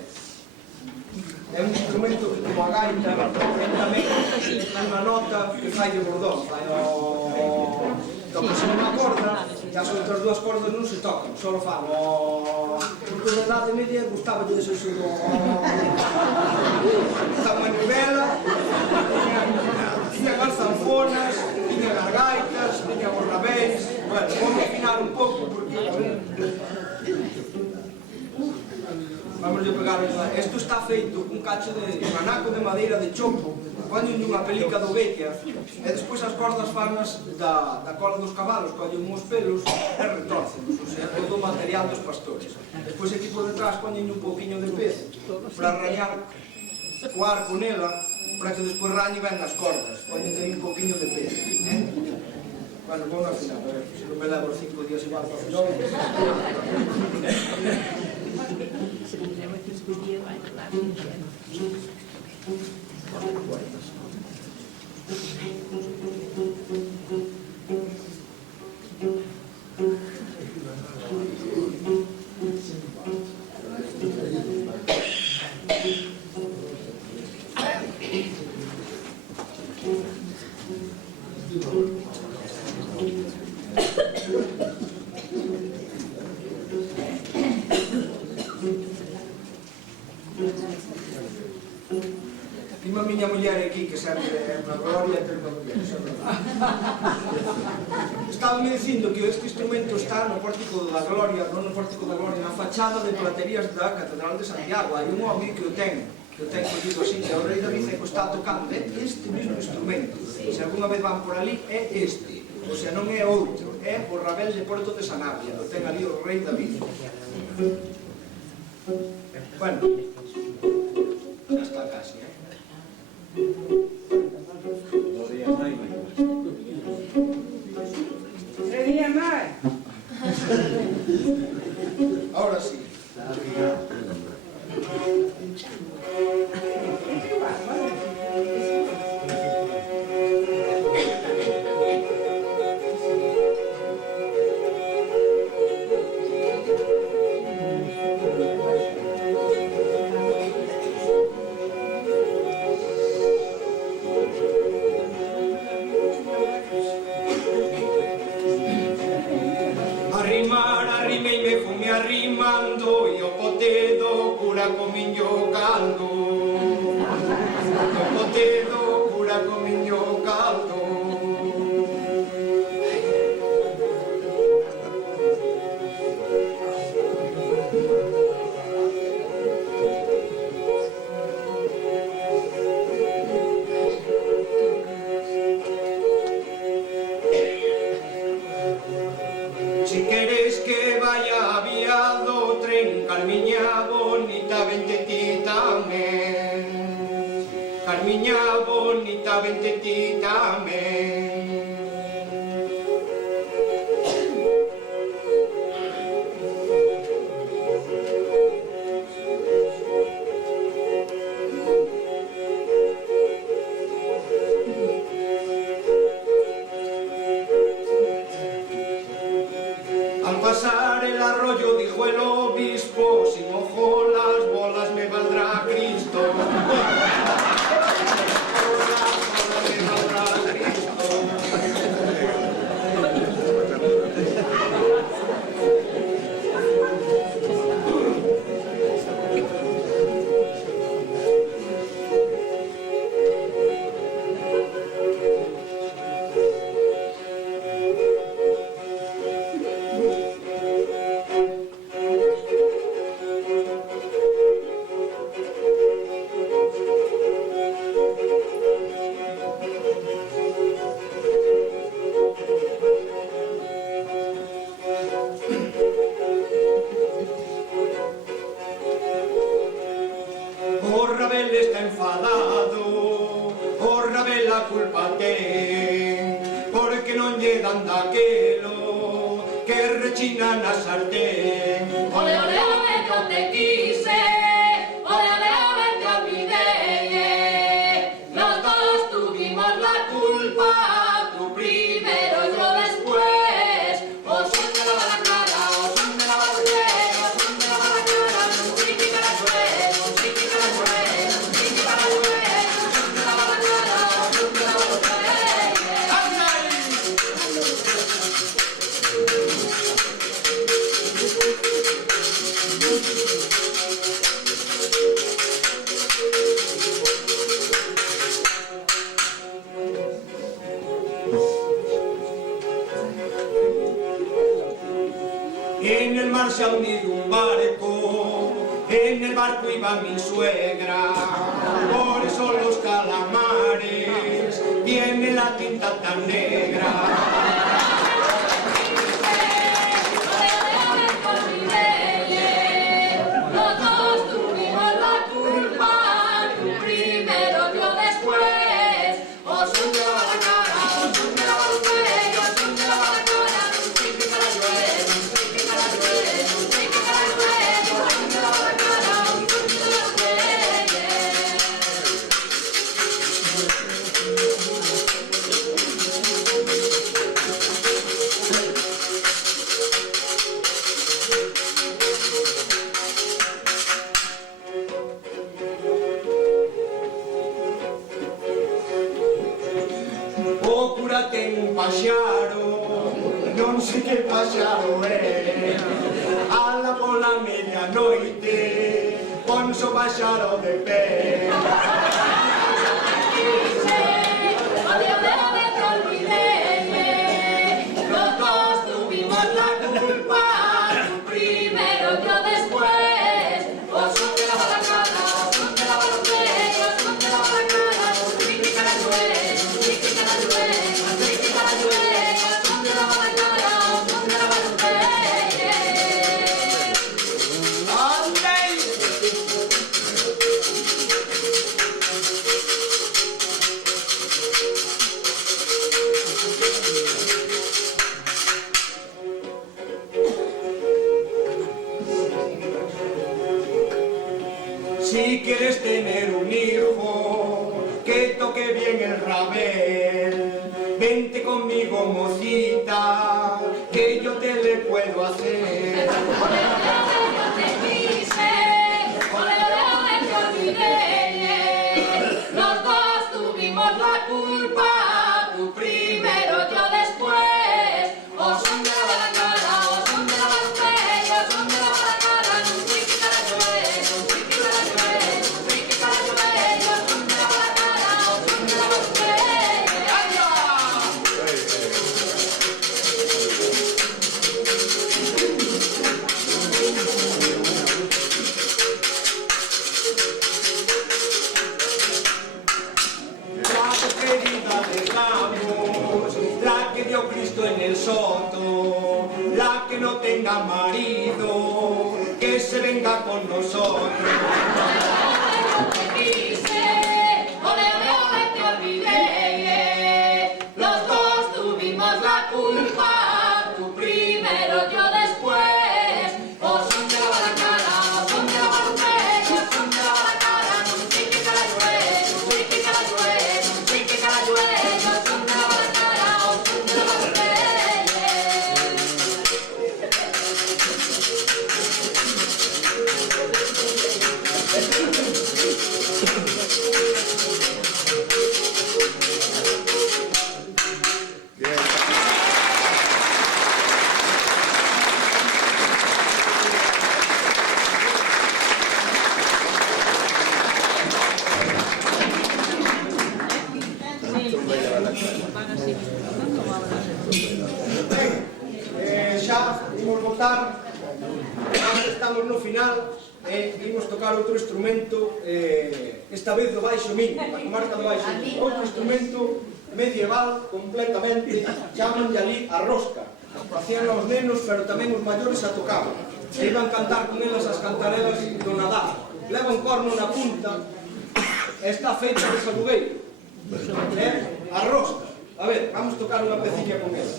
É un instrumento que, como a gaita, ten tamén unha nota que fai de bordón, fai tocas unha corda e as outras dúas cordas non se tocan, só fan porque na Idade Media gustaba de ese xugo está unha novela, tiñan as zanfonas, tiñan as gaitas, tiñan os rabéis. Bueno, vamos a afinar un pouco porque vamos a pegar isto está feito cun cacho de anaco de madeira de chopo, poñen unha pelica de oveja e despois as cordas fanas da cola dos cabalos, collen uns pelos e retórcenos, o sea, todo o material dos pastores. Despois aquí por detrás poñen un pouquiño de pez para rañar o arco nela, para que despois rañe ben as cordas, poñen aí un pouquiño de pez. Bueno, vou na final, a ver, se non me levo 5 días igual para final. Tengo a miña muller aquí que sempre é unha gloria ter unha muller, xa verdade. Estaba me dicindo que este instrumento está no Pórtico da Gloria, non no Pórtico da Gloria, na fachada de platerías da Catedral de Santiago. Hai un home que o ten collido así, que o rei David que está tocando este mesmo instrumento. Se alguna vez van por ali, é este. O sea, non é outro, é o rabel de Porto de Sanabria, o ten ali o rei David. Bueno, xa está casi, ahora sí. Arrimando e o potedo cura comiño caldo, o potedo cura comiño caldo. Si queres que vaya aviado o tren, Carmiña bonita, vente ti tamén. Carmiña bonita, vente ti tamén. Al pasar el arroyo dijo el obispo, si mojo las bolas me valdrá Cristo. O Rabel está enfadado, o Rabel la culpa ten, porque non lle dan daquelo que rechina na sartén. Ole, ole, ole, non te quise, ole, ole, ole, te olvidé. Los dos tuvimos la culpa, tú primero, yo después. O son de la cara, o son de la barriga, o son de la cara, un chiquita la suelo, un chiquita la suelo, un chiquita la suelo, son de la cara, o son de la barriga. En el mar se ha hundido un barco, en el barco iba mi suegra, por eso los calamares tienen la tinta tan negra. Los dos tuvimos la culpa, tú primero, yo después. O son de la cara, o son de la barriga, o son de la cara, un chiquita la suelo, un chiquita la suelo, un chiquita la suelo, son de la cara, un chiquita la suelo. O cura ten un paxaro, non sei que paxaro é. Ala pola medianoite, ponse o paxaro de pé. Ole, ole, ole, te olvidé. Los dos tuvimos la culpa, tú primero, yo después. O son de la barracada, o son de la barracada, o son de la barracada, un chiquita la suelo, un chiquita la suelo, un chiquita la suelo, o son de la barracada, o son de la barracada. Si quieres tener un hijo que toque bien el rabel, vente conmigo, mocita, que yo te le puedo hacer. Ole, ole, ole, yo te quise, ole, ole, ole, te olvidé. Los dos tuvimos la culpa, tú primero, yo después. O son de la cara, o son de la barriga, o son de la cara, un chiquita la suelo, un chiquita la suelo, un chiquita la suelo, son de la cara, o son de la La querida dejamos, la que dio Cristo en el soto, la que no tenga marido, que se venga con nosotros. te quise, ole, ole, ole, te olvidé. Los dos tuvimos la culpa, tú primero, yo después. O son de la barracada, o son de la barracada, o son de la barracada, un chiquita la suelo, un chiquita la suelo, un chiquita la suelo, son de la barracada, o son de la barracada. votar, estamos no final, vimos tocar outro instrumento, esta vez do Baixo Miño, a comarca do Baixo Miño, outro instrumento medieval completamente, chamanlle ali a rosca. Facían aos nenos, pero tamén os maiores a tocaban. E iban cantar con elas as cantarelas do Nadal. Leva un corno na punta e está feita de salugueiro. A rosca. A ver, vamos tocar unha peciña con ela.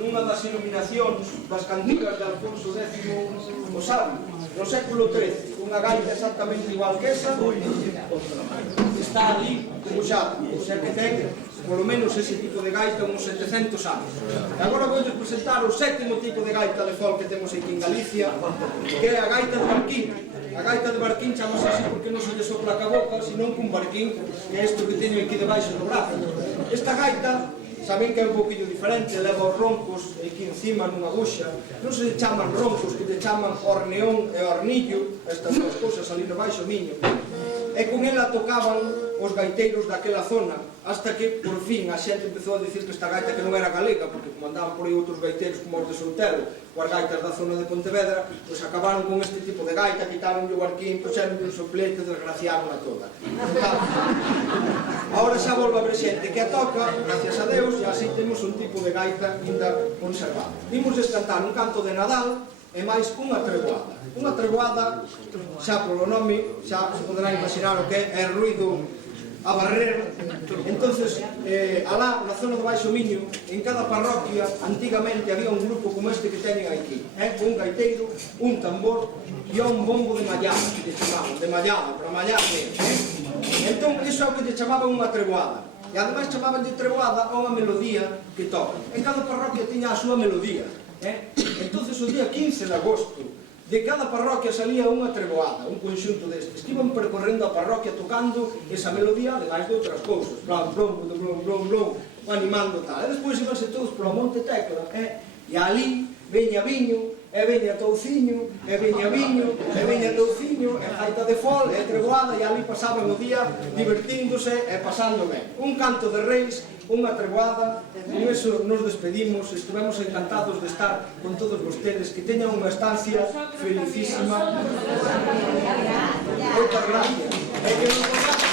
Nunha das iluminacións das cantigas de Alfonso X o Sabio, no século XIII, unha gaita exactamente igual que esa, está ali debuxada, o sea que ten, polo menos ese tipo de gaita, uns 700 anos. E agora vou presentar o sétimo tipo de gaita de folk que temos aquí en Galicia, que é a gaita de barquín. A gaita de barquín chamase así porque non se lle sopla ca boca, senón cun barquín, que é isto que teño aquí debaixo do brazo. Esta gaita, saben que é un poquinho diferente, leva os roncos aquí encima nunha buxa, non se chaman roncos, que te chaman orneón e ornillo, estas dúas cousas ali no Baixo Miño, e con ela tocaban os gaiteiros daquela zona, hasta que, por fin, a xente empezou a dicir que esta gaita que non era galega, porque como andaban por aí outros gaiteiros como os de Soutelo, coas gaitas da zona de Pontevedra, pois acabaron con este tipo de gaita, quitaron o barquín, puxeron un soplete, desgraciaron a toda. Ahora xa volve a ver xente que a toca, gracias a Deus, e así temos un tipo de gaita ainda conservado. Vimos cantar un canto de Nadal e máis unha treboada. Unha treboada, xa polo nome, xa se poderá imaginar o que é ruido a barrer. Entonces, alá, na zona do Baixo Miño, en cada parroquia, antigamente había un grupo como este que teñen aquí, un gaiteiro, un tambor e un bombo de mallada, que chamaban, de mallada, para mallar ben. Entón, iso é o que lle chamaban unha treboada. E ademais chamaban de treboada a unha melodía que toca. En cada parroquia tiña a súa melodía. Entonces, o día 15 de agosto, de cada parroquia salía unha treboada, un conxunto destes, que iban percorrendo a parroquia tocando esa melodía, ademais de outras cousas, blom, blom, blom, blom, blom, animando tal. E despois ibanse todos para o Monte Tecla, e ali veña viño, e veña touciño, e veña viño, e veña touciño, e gaita de fol, e treboada, e ali pasaban o día divertíndose e pasando ben. Un canto de reis, unha treboada, con eso nos despedimos, estivemos encantados de estar con todos vostedes, que teñan unha estancia felicísima. Moitas gracias. E que nos volvamos.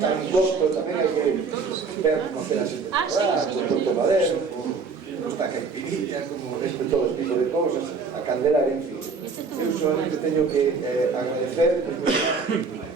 tampouco tamén hai que ver conocer a xente con Porto Madero, con Estaca en Pirilla, como todo este tipo de cousas, a Candelaria, en fin. Eu solamente teño que agradecer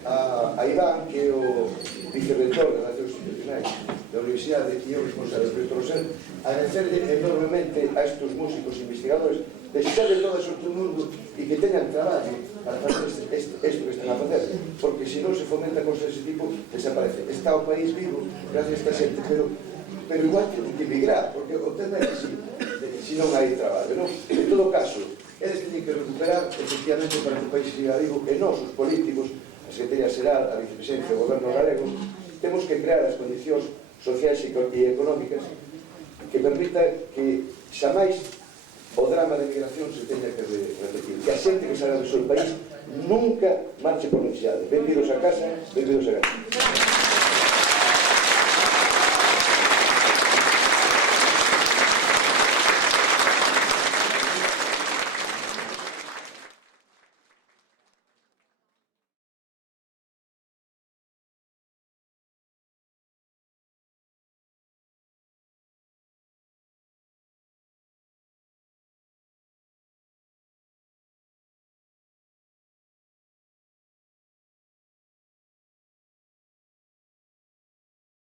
a Iván, que é o vicerrector de Relacións Institucionais da Universidade e o responsable do proxecto Rosel, agradecerle enormemente a estes músicos investigadores de de todo ese outro mundo e que teñan traballo para facer isto que están a facer, porque se non se fomenta cosas dese tipo, desaparece. Está o país vivo gracias a esta xente, pero igual que emigrar, porque o tema é que se non hai traballo, non? En todo caso, eles teñen que recuperar efectivamente para que o país siga vivo, e nós, os políticos, a Secretaría Xeral, a Vicepresidencia, o Goberno galego, temos que crear as condicións sociais e económicas que permita que xamais o drama de migración se teña que repetir, que a xente que salga do seu país nunca marche por necesidade. Benvidos a casa, benvidos a casa.